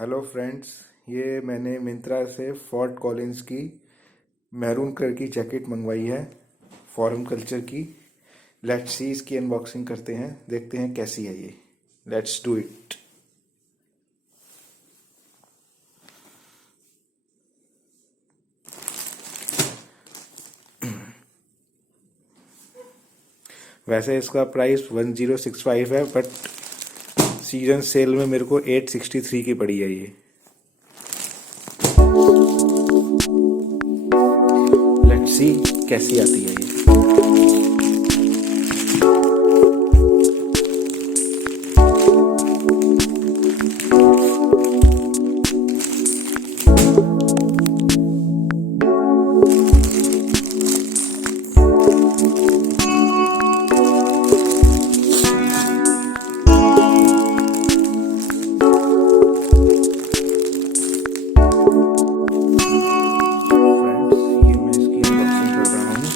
Hello friends, ये मैंने मिंत्रा से फोर्ट कॉलिन्स की मैरून कलर की जैकेट मंगवाई है, फॉरेन कल्चर की। लेट्स सी, इसकी अनबॉक्सिंग करते हैं, देखते हैं कैसी है ये। Let's do it. वैसे इसका प्राइस 1065 है, बट सीजन सेल में मेरे को 863 की पड़ी है ये। लेट्स सी कैसी आती है ये। फ्रेंड्स, ये मैं इसकी अनबॉक्सिंग कर रहा हूँ।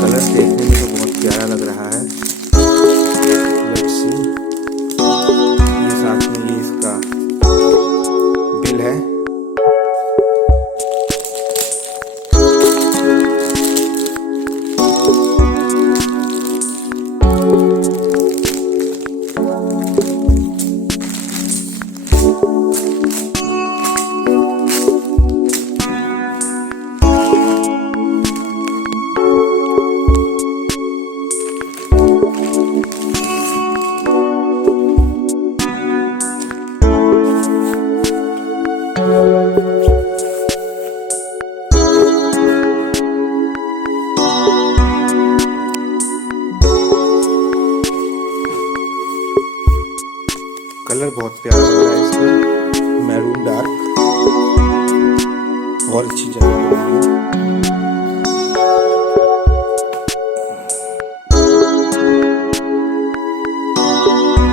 कलर देखने में तो बहुत प्यारा लग रहा है। लेट्स सी, ये साथ में ये इसका बिल है। कलर बहुत प्यारा लग रहा है इसका, मैरून डार्क। बहुत अच्छी जगह है।